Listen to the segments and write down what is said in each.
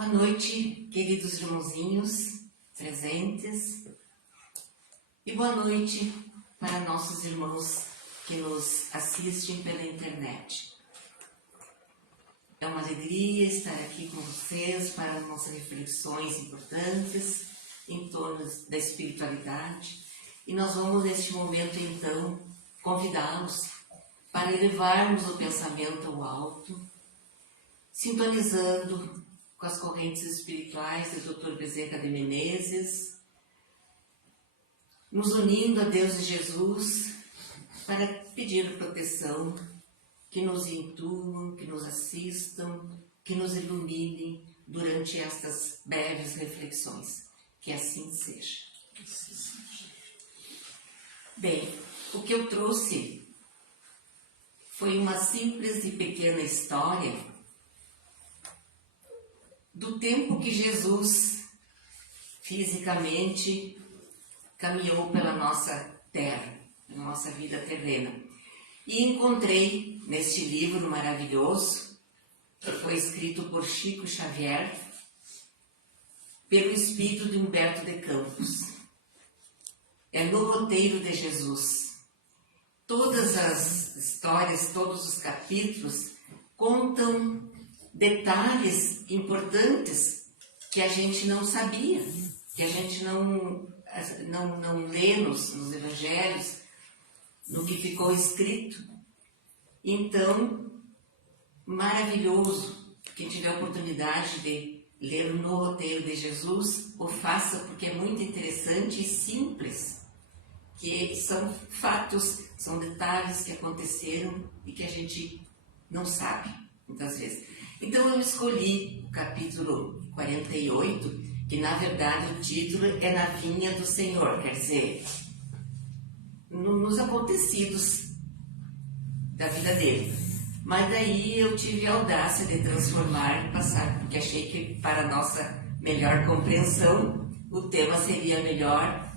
Boa noite, queridos irmãozinhos presentes, e boa noite para nossos irmãos que nos assistem pela internet. É uma alegria estar aqui com vocês para nossas reflexões importantes em torno da espiritualidade, e nós vamos neste momento então convidá-los para elevarmos o pensamento ao alto, sintonizando com as correntes espirituais do Dr. Bezerra de Menezes, nos unindo a Deus e Jesus para pedir proteção, que nos intuam, que nos assistam, que nos iluminem durante estas breves reflexões. Que assim seja. Bem, o que eu trouxe foi uma simples e pequena história do tempo que Jesus fisicamente caminhou pela nossa terra, pela nossa vida terrena. E encontrei neste livro maravilhoso, que foi escrito por Chico Xavier, pelo espírito de Humberto de Campos. É No Roteiro de Jesus. Todas as histórias, todos os capítulos contam detalhes importantes que a gente não sabia, que a gente não lê nos evangelhos, no que ficou escrito. Então, maravilhoso. Quem tiver a oportunidade de ler No Roteiro de Jesus, o faça, porque é muito interessante e simples, que são fatos, são detalhes que aconteceram e que a gente não sabe, muitas vezes. Então eu escolhi o capítulo 48, que na verdade o título é Na Vinha do Senhor, quer dizer, nos acontecidos da vida dele. Mas daí eu tive a audácia de transformar e passar, porque achei que para nossa melhor compreensão o tema seria melhor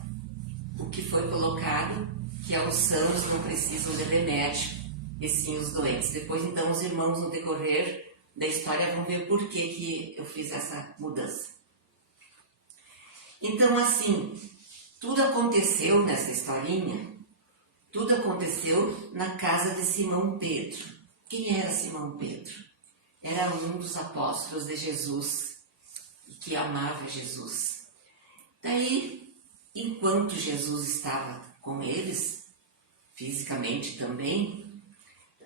o que foi colocado, que aos sãos não precisam de remédio, e sim os doentes. Depois então os irmãos no decorrer da história vão ver por que eu fiz essa mudança. Então assim, tudo aconteceu nessa historinha, tudo aconteceu na casa de Simão Pedro. Quem era Simão Pedro? Era um dos apóstolos de Jesus, que amava Jesus. Daí, enquanto Jesus estava com eles, fisicamente também,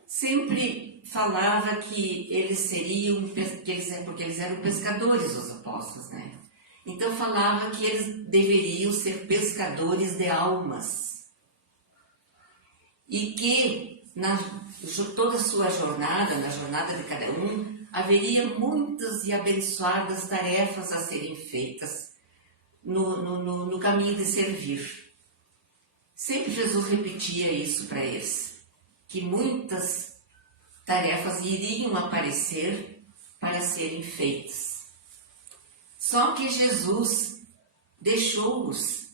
sempre falava que eles seriam, porque eles eram pescadores, os apóstolos, né? Então falava que eles deveriam ser pescadores de almas. E que toda a sua jornada, na jornada de cada um, haveria muitas e abençoadas tarefas a serem feitas no caminho de servir. Sempre Jesus repetia isso para eles, que muitas tarefas iriam aparecer para serem feitas. Só que Jesus deixou-os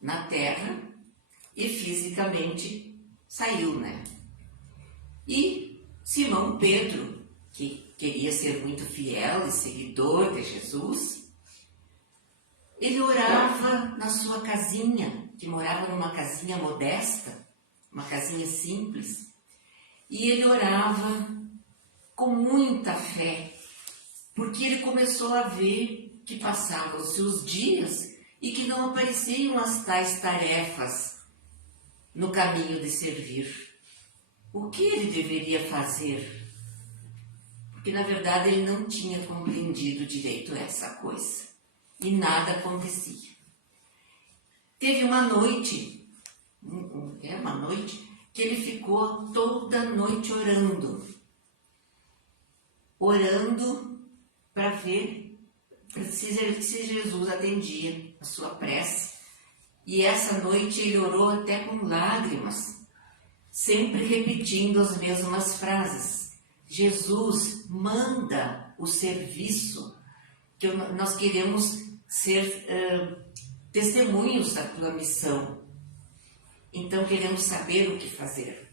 na terra e fisicamente saiu, né? E Simão Pedro, que queria ser muito fiel e seguidor de Jesus, ele orava na sua casinha, que morava numa casinha modesta, uma casinha simples, e ele orava com muita fé, porque ele começou a ver que passavam-se os dias e que não apareciam as tais tarefas no caminho de servir. O que ele deveria fazer? Porque na verdade ele não tinha compreendido direito essa coisa e nada acontecia. Teve uma noite, que ele ficou toda noite orando para ver se Jesus atendia a sua prece. E essa noite ele orou até com lágrimas, sempre repetindo as mesmas frases. Jesus, manda o serviço, que nós queremos ser testemunhos da tua missão. Então queremos saber o que fazer.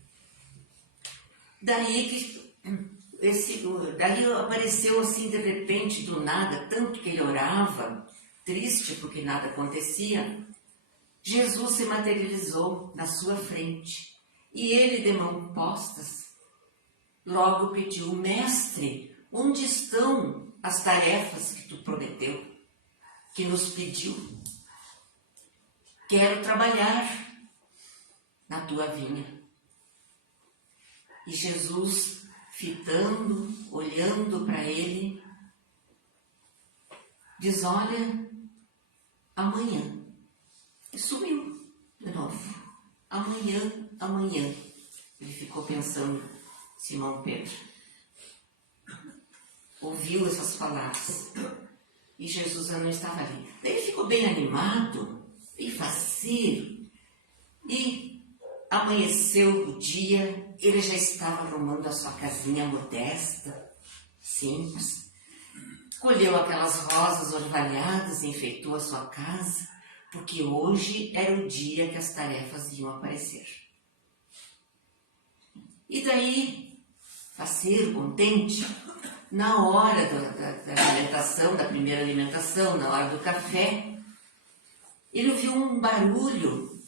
Daí que daí apareceu assim de repente, do nada, tanto que ele orava, triste porque nada acontecia, Jesus se materializou na sua frente. E ele, de mãos postas, logo pediu: Mestre, onde estão as tarefas que tu prometeu, que nos pediu? Quero trabalhar na tua vinha. E Jesus, fitando, olhando para ele, diz: olha, amanhã. E sumiu de novo. Amanhã, amanhã. Ele ficou pensando, Simão Pedro. Ouviu essas palavras. E Jesus já não estava ali. Daí ele ficou bem animado, bem faceiro. E amanheceu o dia, ele já estava arrumando a sua casinha modesta, simples. Colheu aquelas rosas orvalhadas e enfeitou a sua casa, porque hoje era o dia que as tarefas iam aparecer. E daí, faceiro, contente, na hora da alimentação, da primeira alimentação, na hora do café, ele ouviu um barulho.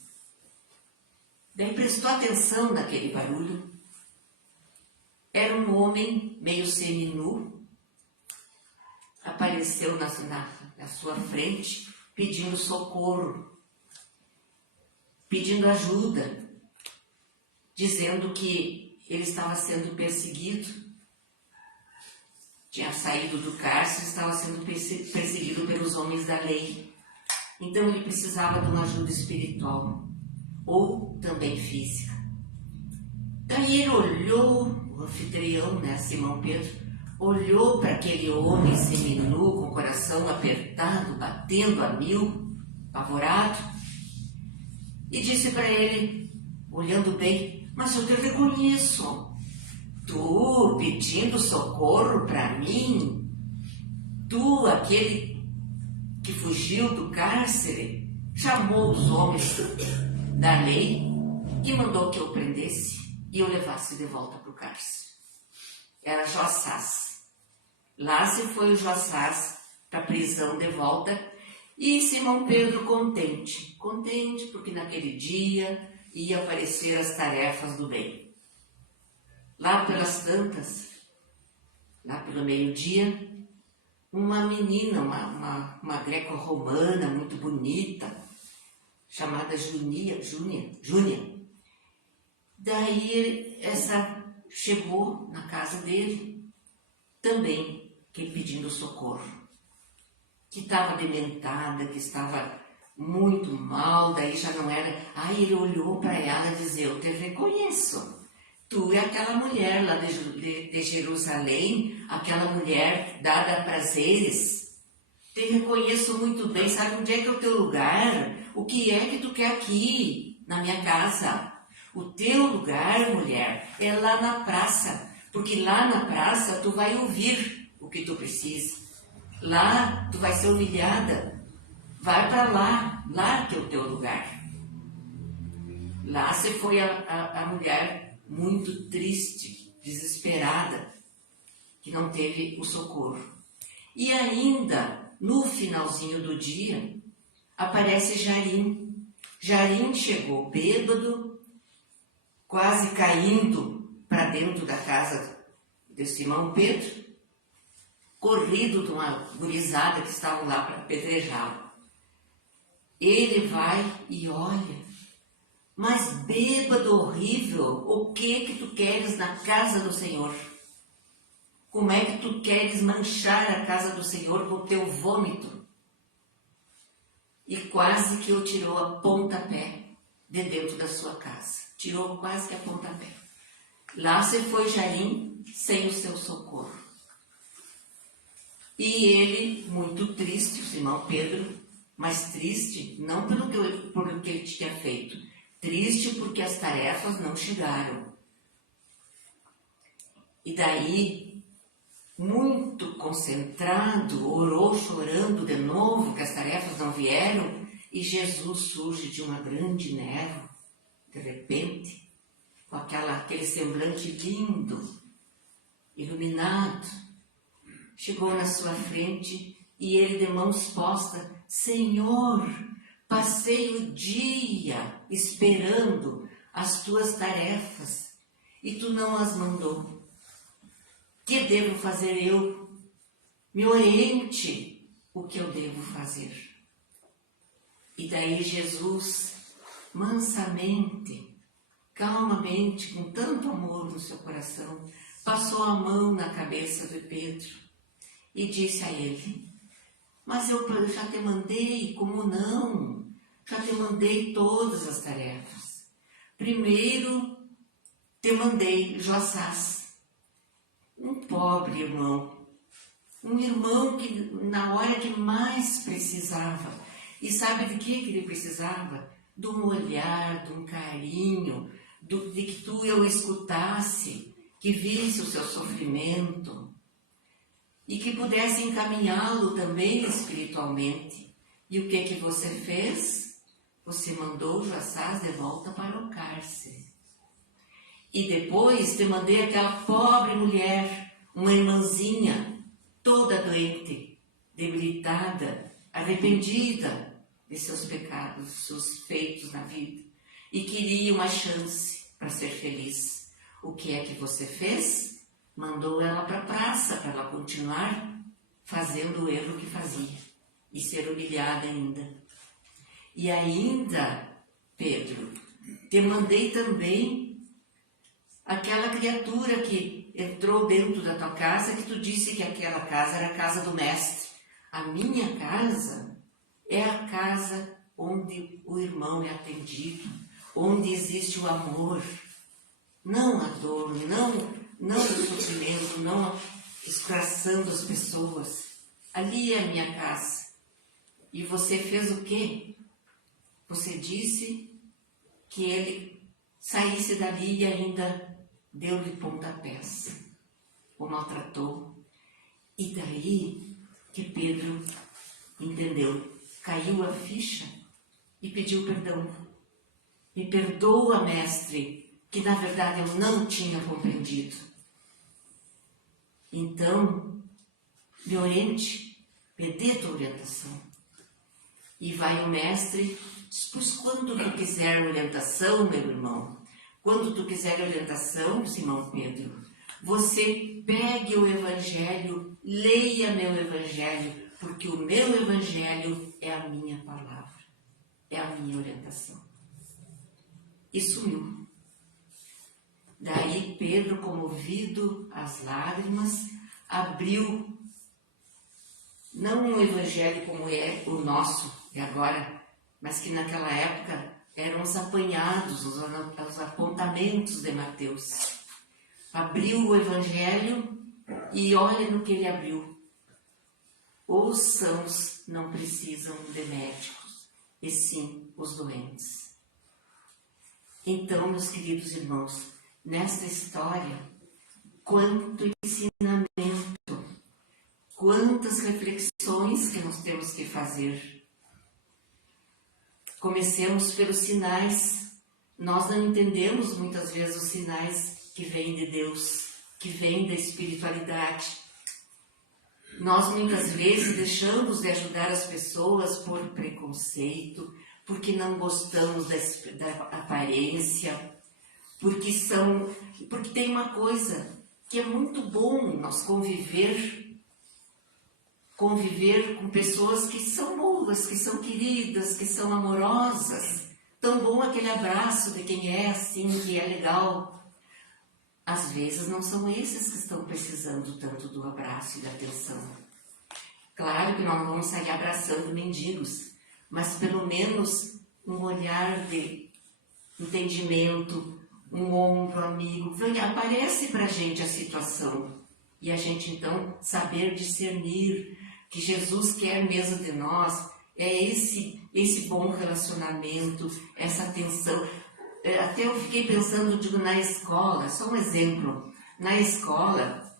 Daí prestou atenção naquele barulho. Era um homem meio seminu, apareceu na sua frente, pedindo socorro, pedindo ajuda, dizendo que ele estava sendo perseguido, tinha saído do cárcere, estava sendo perseguido pelos homens da lei. Então ele precisava de uma ajuda espiritual, ou também física. Daí ele olhou, o anfitrião, Simão Pedro, olhou para aquele homem seminu, com o coração apertado, batendo a mil, apavorado, e disse para ele, olhando bem: mas eu te reconheço, tu pedindo socorro para mim, tu, aquele que fugiu do cárcere, chamou os homens da lei e mandou que eu prendesse e eu levasse de volta para o cárcere. Era Joassás. Lá se foi o Joassás para a prisão de volta, e Simão Pedro contente porque naquele dia ia aparecer as tarefas do bem. Lá pelas tantas, lá pelo meio-dia, uma menina, uma greco-romana muito bonita, chamada Júnia. Daí essa chegou na casa dele, também pedindo socorro, que estava dementada, que estava muito mal. Daí já não era. Aí ele olhou para ela e disse: eu te reconheço, tu é aquela mulher lá de Jerusalém, aquela mulher dada a prazeres, te reconheço muito bem. Sabe onde é que é o teu lugar? O que é que tu quer aqui na minha casa? O teu lugar, mulher, é lá na praça, porque lá na praça tu vai ouvir o que tu precisa. Lá tu vai ser humilhada. Vai para lá que é o teu lugar. Lá se foi a mulher muito triste, desesperada, que não teve o socorro. E ainda, no finalzinho do dia, aparece Jarim. Jarim chegou bêbado, quase caindo para dentro da casa de Simão Pedro, corrido de uma gurizada que estavam lá para apedrejá-lo. Ele vai e olha, mas bêbado horrível, o que tu queres na casa do Senhor? Como é que tu queres manchar a casa do Senhor com o teu vômito? E quase que o tirou a pontapé de dentro da sua casa. Tirou quase que a pontapé. Lá se foi Jarim sem o seu socorro. E ele, muito triste, o Simão Pedro, mas triste não pelo que ele tinha feito, triste porque as tarefas não chegaram. E daí, muito concentrado, orou chorando de novo que as tarefas não vieram, e Jesus surge de uma grande névoa, de repente, com aquele semblante lindo, iluminado, chegou na sua frente e ele de mãos postas: Senhor, passei o dia esperando as tuas tarefas e tu não as mandou. Que devo fazer eu? Me oriente o que eu devo fazer. E daí Jesus, mansamente, calmamente, com tanto amor no seu coração, passou a mão na cabeça de Pedro e disse a ele: mas eu já te mandei, como não? Já te mandei todas as tarefas. Primeiro te mandei Joassás, um pobre irmão, um irmão que na hora que mais precisava, e sabe de que ele precisava? De um olhar, de um carinho, de que tu eu escutasse, que visse o seu sofrimento e que pudesse encaminhá-lo também espiritualmente. E o que você fez? Você mandou Joassás de volta para o cárcere. E depois te mandei aquela pobre mulher, uma irmãzinha, toda doente, debilitada, arrependida de seus pecados, seus feitos na vida, e queria uma chance para ser feliz. O que é que você fez? Mandou ela para a praça para ela continuar fazendo o erro que fazia e ser humilhada ainda. E ainda, Pedro, te mandei também aquela criatura que entrou dentro da tua casa, que tu disse que aquela casa era a casa do mestre. A minha casa é a casa onde o irmão é atendido, onde existe o amor, não a dor, não o sofrimento, não escraçando as pessoas. Ali é a minha casa. E você fez o quê? Você disse que ele saísse dali e ainda deu-lhe pontapés, o maltratou. E daí que Pedro entendeu, caiu a ficha e pediu perdão. Me perdoa, mestre, que na verdade eu não tinha compreendido. Então, me oriente, me dê tua orientação. E vai o mestre, diz: pois quando tu quiser orientação, meu irmão, quando tu quiser orientação, Simão Pedro, você pegue o Evangelho, leia meu Evangelho, porque o meu Evangelho é a minha palavra, é a minha orientação. E sumiu. Daí Pedro, comovido às lágrimas, abriu, não um evangelho como é o nosso de agora, mas que naquela época eram os apanhados, os apontamentos de Mateus. Abriu o evangelho e olha no que ele abriu. Os sãos não precisam de médicos, e sim os doentes. Então, meus queridos irmãos, nesta história, quanto ensinamento, quantas reflexões que nós temos que fazer. Comecemos pelos sinais. Nós não entendemos muitas vezes os sinais que vêm de Deus, que vêm da espiritualidade. Nós muitas vezes deixamos de ajudar as pessoas por preconceito, porque não gostamos da aparência, porque tem uma coisa que é muito bom nós conviver com pessoas que são boas, que são queridas, que são amorosas. Tão bom aquele abraço de quem é assim, que é legal. Às vezes não são esses que estão precisando tanto do abraço e da atenção. Claro que nós não vamos sair abraçando mendigos, mas pelo menos um olhar de entendimento, um ombro amigo, aparece para a gente a situação. E a gente então saber discernir que Jesus quer mesmo de nós, é esse bom relacionamento, essa atenção. Até eu fiquei pensando, digo, na escola, só um exemplo, na escola,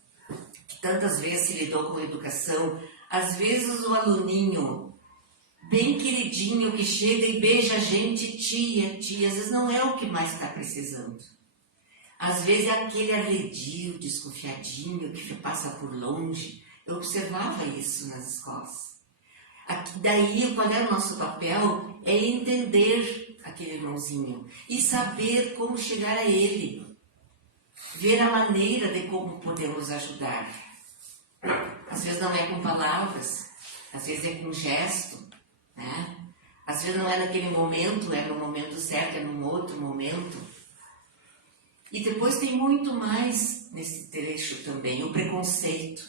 que tantas vezes se lidou com a educação, às vezes o aluninho, bem queridinho, que chega e beija a gente, tia, às vezes não é o que mais está precisando. Às vezes é aquele arredio, desconfiadinho, que passa por longe. Eu observava isso nas escolas. Daí, qual é o nosso papel? É entender aquele irmãozinho e saber como chegar a ele. Ver a maneira de como podemos ajudar. Às vezes não é com palavras, às vezes é com gesto, né? Às vezes não é naquele momento, é no momento certo, é num outro momento. E depois tem muito mais nesse trecho também, o preconceito,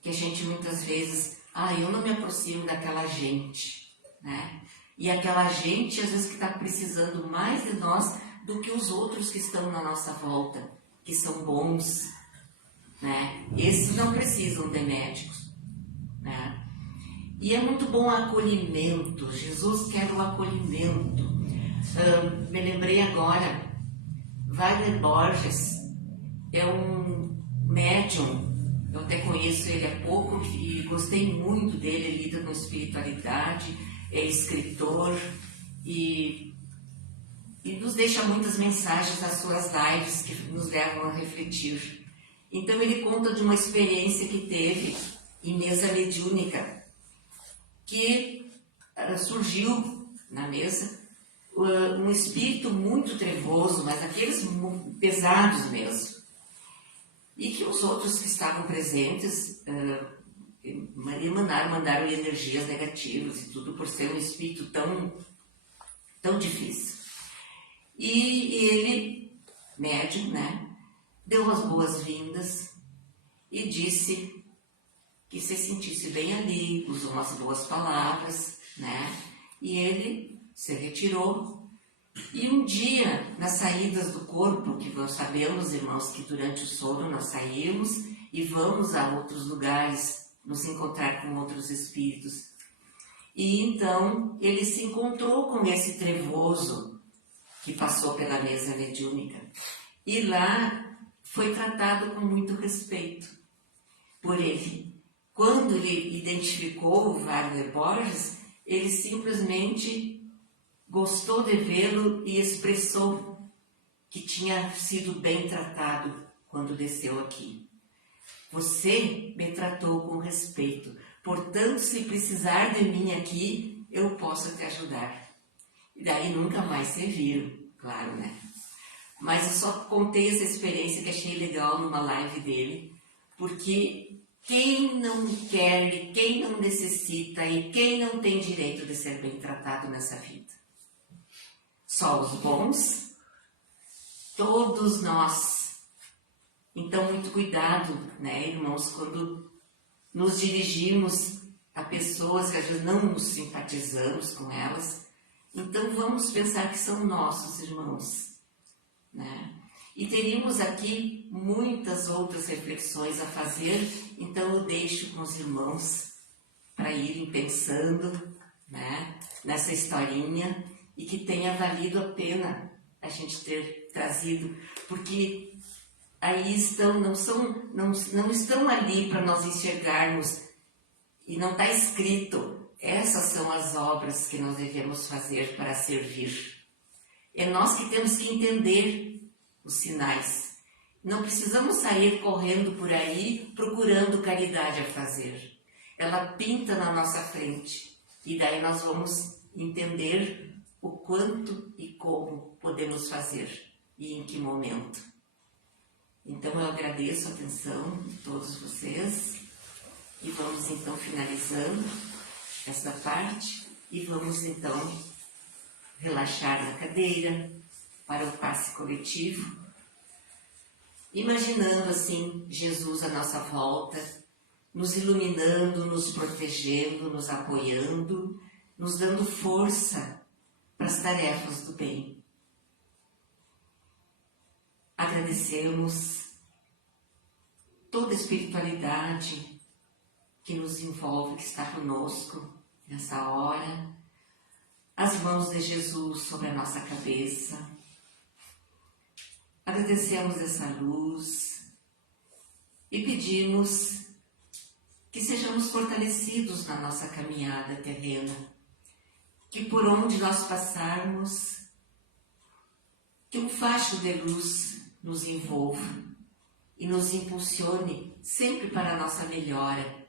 que a gente muitas vezes, eu não me aproximo daquela gente, né? E aquela gente, às vezes, que está precisando mais de nós do que os outros que estão na nossa volta, que são bons, né? Esses não precisam de médicos, né? E é muito bom o acolhimento. Jesus quer o acolhimento. Me lembrei agora, Wagner Borges é um médium. Eu até conheço ele há pouco e gostei muito dele. Ele lida com espiritualidade, é escritor e nos deixa muitas mensagens nas suas lives que nos levam a refletir. Então ele conta de uma experiência que teve em mesa mediúnica, que surgiu na mesa um espírito muito trevoso, mas aqueles pesados mesmo. E que os outros que estavam presentes mandaram energias negativas e tudo, por ser um espírito tão difícil. E ele, médium, né, deu as boas-vindas e disse que se sentisse bem ali, usou umas boas palavras, né, e ele se retirou. E um dia, nas saídas do corpo, que nós sabemos, irmãos, que durante o sono nós saímos e vamos a outros lugares, nos encontrar com outros espíritos. E então ele se encontrou com esse trevoso que passou pela mesa mediúnica. E lá foi tratado com muito respeito por ele. Quando ele identificou o Wagner Borges, ele simplesmente gostou de vê-lo e expressou que tinha sido bem tratado quando desceu aqui. Você me tratou com respeito, portanto, se precisar de mim aqui, eu posso te ajudar. E daí nunca mais se viram, claro, né? Mas eu só contei essa experiência que achei legal numa live dele, porque quem não quer, e quem não necessita, e quem não tem direito de ser bem tratado nessa vida? Só os bons, todos nós. Então, muito cuidado, né, irmãos, quando nos dirigimos a pessoas que às vezes não nos simpatizamos com elas. Então, vamos pensar que são nossos irmãos, né? E teríamos aqui muitas outras reflexões a fazer, então eu deixo com os irmãos para irem pensando, né, nessa historinha e que tenha valido a pena a gente ter trazido, porque aí não estão ali para nós enxergarmos e não está escrito, essas são as obras que nós devemos fazer para servir. É nós que temos que entender os sinais. Não precisamos sair correndo por aí procurando caridade a fazer. Ela pinta na nossa frente e daí nós vamos entender o quanto e como podemos fazer e em que momento. Então eu agradeço a atenção de todos vocês e vamos então finalizando esta parte e vamos então relaxar na cadeira para o passe coletivo, imaginando assim Jesus à nossa volta, nos iluminando, nos protegendo, nos apoiando, nos dando força para as tarefas do bem. Agradecemos toda a espiritualidade que nos envolve, que está conosco nessa hora, as mãos de Jesus sobre a nossa cabeça. Agradecemos essa luz e pedimos que sejamos fortalecidos na nossa caminhada terrena, que por onde nós passarmos, que um facho de luz nos envolva e nos impulsione sempre para a nossa melhora.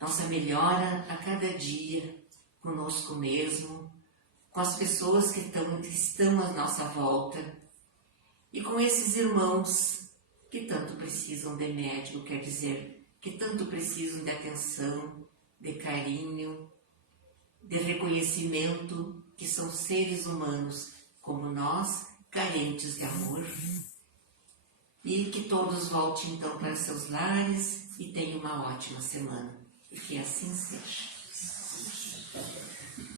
Nossa melhora a cada dia, conosco mesmo, com as pessoas que estão à nossa volta e com esses irmãos que tanto precisam de médico, quer dizer, que tanto precisam de atenção, de carinho, de reconhecimento, que são seres humanos como nós, carentes de amor. E que todos voltem então para seus lares e tenham uma ótima semana. E que assim seja.